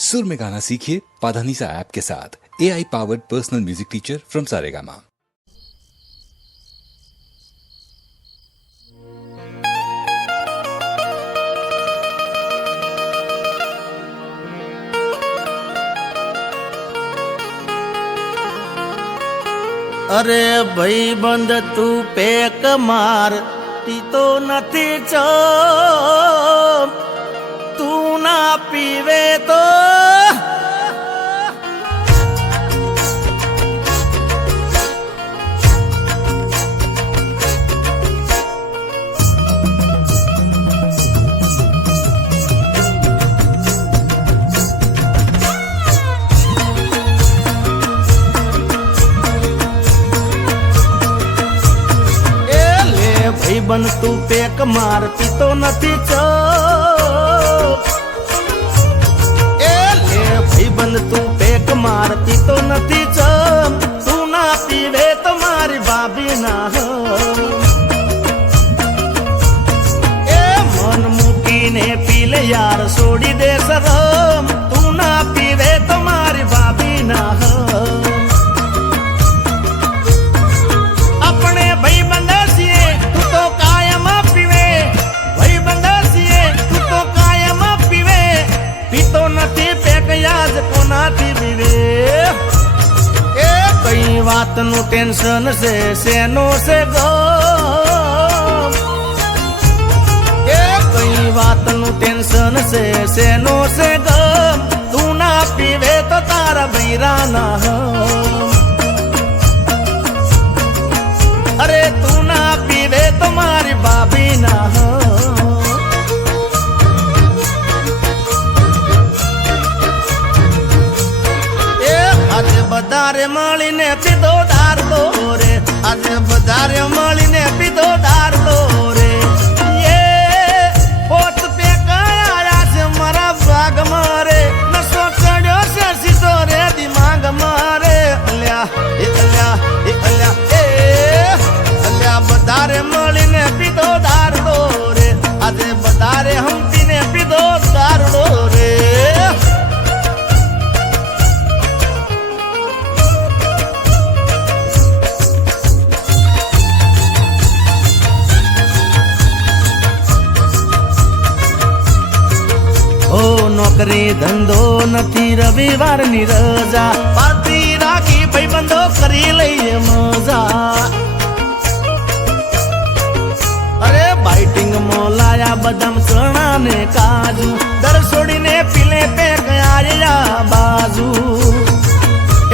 सुर में गाना सीखिए पाधानीसा ऐप के साथ AI powered personal music teacher from Saregama. अरे भाई बंद तू पेक मार पीतो नथी चो तू ना पीवे तो भाई बन तू पेक मार पीतो नथी चो ए ले भाई बन तू पेक मार पीतो नथी चो तू ना पीवे तो मारी भाभी ना हो ए मन मुकी ने पी ले यार छोड़ी दे शरम तू ना पीवे तो मारी भाभी ना हो अपने भाई बंदा कई बात नु टेंशन से सेनो से गो कई बात नु टेंशन से सेनो से गो तू ना पीवे तो तारा भैरा ना हो अरे तू ना पीवे तो मारी भाभी ना हो बदारे माली ने पीधो डार दो रे आज बदारे माली ने पीधो डार दो रे ये पोत पे काया से मारा बाग मारे नशो चढ़ो से सीधो रे दिमाग मारे अल्या अल्या बदारे माली ने पीधो डार दो रे आज बदारे हम पीने पीधो डार दो रे नौकरी धंधो नथी रविवार नी रजा पार्टी राखी भाई बंदो करी लईए मजा अरे बाइटिंग मोलाया बदाम चना ने काजू दर छोड़ी ने पीले पे गया बाजू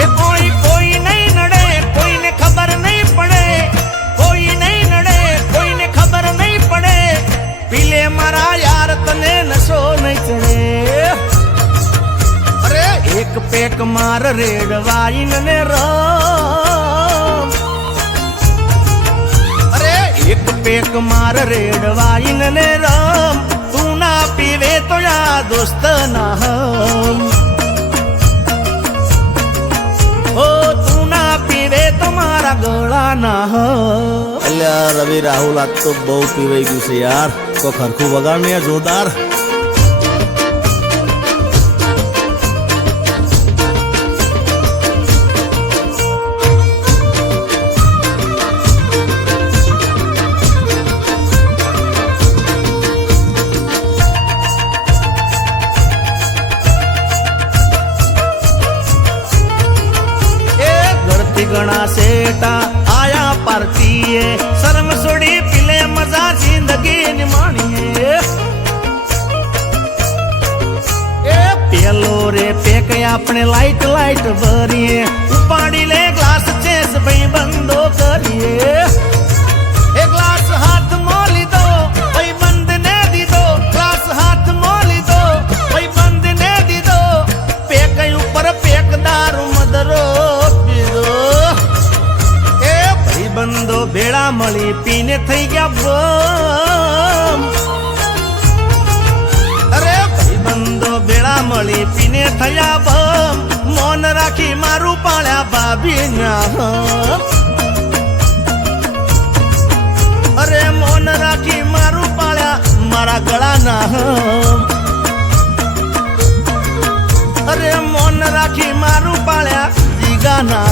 ए कोई कोई नहीं नड़े कोई ने खबर नहीं पड़े कोई नहीं नड़े कोई ने खबर नहीं पड़े पीले मारा यार तने नशो नहीं चढ़े एक पेक मार रेड वाइन ने राम अरे एक पेक मार रेड वाइन ने राम तू ना पीवे तो या दोस्त ना हम ओ तू ना पीवे तो मारा गोला ना हम अल्लाह रवि राहुल आज तो बहु पीवे गई से यार तो खरखू बगाड़ने या जोरदार गणा सेटा आया पार्टी शर्म छोड़ी पिले मजा जिंदगी निमाणिए ए पेलो रे पेक अपने लाइट लाइट भरिए उपाड़ी ले ग्लास चेस भाई बंदो करिए एक ग्लास हाथ मोली दो भाई बंद ने दी दो ग्लास हाथ मोली दो भाई बंद ने दी दो पेक ऊपर पेक दारू मदरो बंदो भेड़ा मળી पीने थई गया बम अरे भाई बंदो भेड़ा मળી पीने थया बम मौन राखी मारू पाळ्या भाभी ना अरे मौन राखी मारू पाळ्या मारा गळा ना અરે મોન રાખી મારું પાળ્યા જીગાના